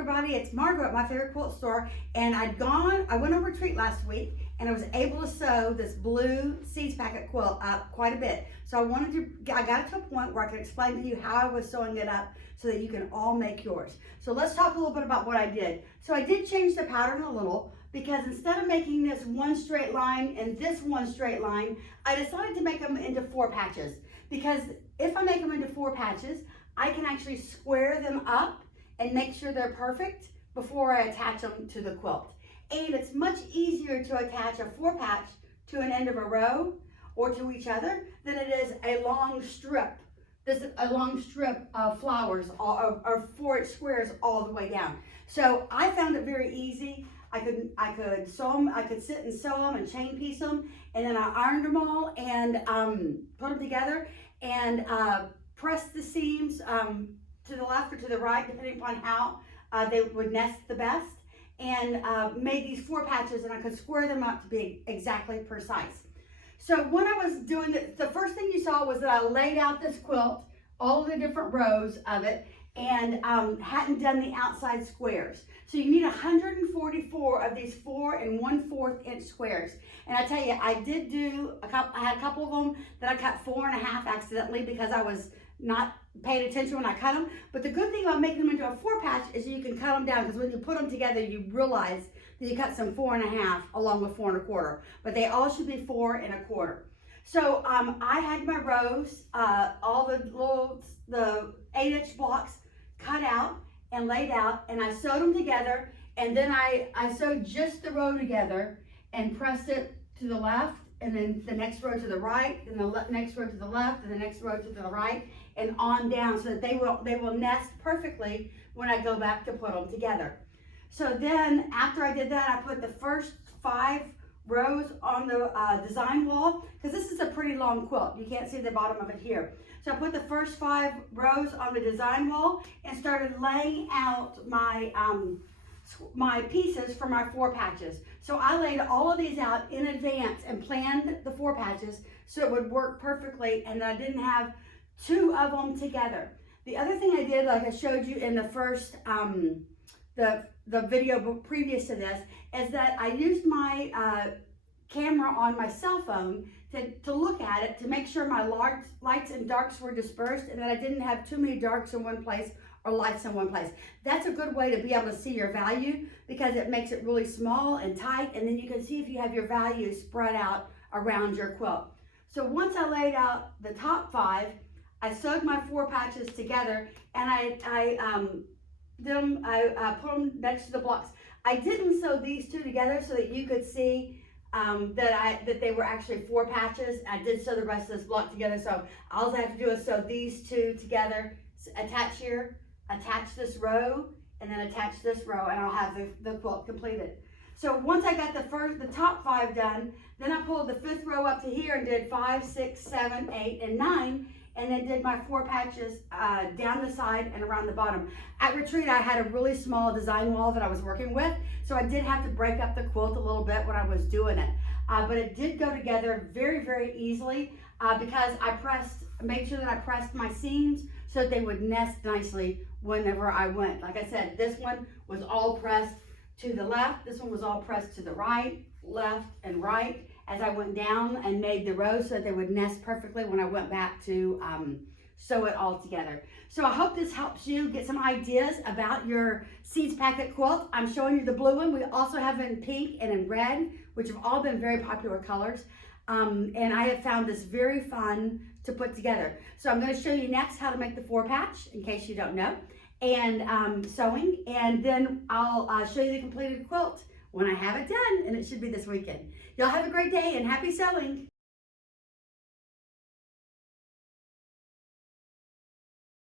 everybody, it's Margo at My Favorite Quilt Store, and I went on retreat last week, and I was able to sew this blue seeds packet quilt up quite a bit. So I got it to a point where I could explain to you how I was sewing it up so that you can all make yours. So let's talk a little bit about what I did. So I did change the pattern a little, because instead of making this one straight line and this one straight line, I decided to make them into 4 patches. Because if I make them into 4 patches, I can actually square them up and make sure they're perfect before I attach them to the quilt. And it's much easier to attach a 4 patch to an end of a row or to each other than it is a long strip. This is a long strip of flowers or 4 squares all the way down. So I found it very easy. I could sew them, I could sit and sew them and chain piece them, and then I ironed them all and put them together and pressed the seams to the left or to the right, depending upon how they would nest the best, and made these 4 patches, and I could square them up to be exactly precise. So when I was doing it, the first thing you saw was that I laid out this quilt, all of the different rows of it, and hadn't done the outside squares. So you need 144 of these 4 1/4 inch squares. And I tell you, I did do I had a couple of them that I cut 4 1/2 accidentally because I was not paying attention when I cut them. But the good thing about making them into a 4 patch is you can cut them down, because when you put them together, you realize that you cut some 4 1/2 along with 4 1/4. But they all should be 4 1/4. So I had my rows, all the 8-inch blocks cut out and laid out, and I sewed them together, and then I sewed just the row together and pressed it to the left, and then the next row to the right, and the next row to the left, and the next row to the right, and on down, so that they will nest perfectly when I go back to put them together. So then after I did that, I put the first 5 rows on the design wall, because this is a pretty long quilt. You can't see the bottom of it here. So I put the first 5 rows on the design wall and started laying out my pieces for my 4 patches. So I laid all of these out in advance and planned the 4 patches so it would work perfectly, and I didn't have 2 of them together. The other thing I did, like I showed you in the first the video previous to this, is that I used my camera on my cell phone to look at it, to make sure my lights and darks were dispersed, and that I didn't have too many darks in one place or lights in one place. That's a good way to be able to see your value, because it makes it really small and tight, and then you can see if you have your value spread out around your quilt. So once I laid out the top 5, I sewed my 4 patches together, and I put them next to the blocks. I didn't sew these 2 together so that you could see that they were actually 4 patches. I did sew the rest of this block together, so all I have to do is sew these 2 together, attach here, attach this row, and then attach this row, and I'll have the quilt completed. So once I got the top 5 done, then I pulled the 5th row up to here and did 5, 6, 7, 8, and 9, and then did my 4 patches down the side and around the bottom. At retreat, I had a really small design wall that I was working with, so I did have to break up the quilt a little bit when I was doing it. But it did go together very, very easily because I made sure that I pressed my seams so that they would nest nicely whenever I went. Like I said, this one was all pressed to the left, this one was all pressed to the right, left, and right, as I went down and made the rows so that they would nest perfectly when I went back to sew it all together. So I hope this helps you get some ideas about your seeds packet quilt. I'm showing you the blue one. We also have it in pink and in red, which have all been very popular colors. And I have found this very fun to put together. So I'm going to show you next how to make the 4 patch, in case you don't know, and sewing, and then I'll show you the completed quilt when I have it done, and it should be this weekend. Y'all have a great day and happy sewing.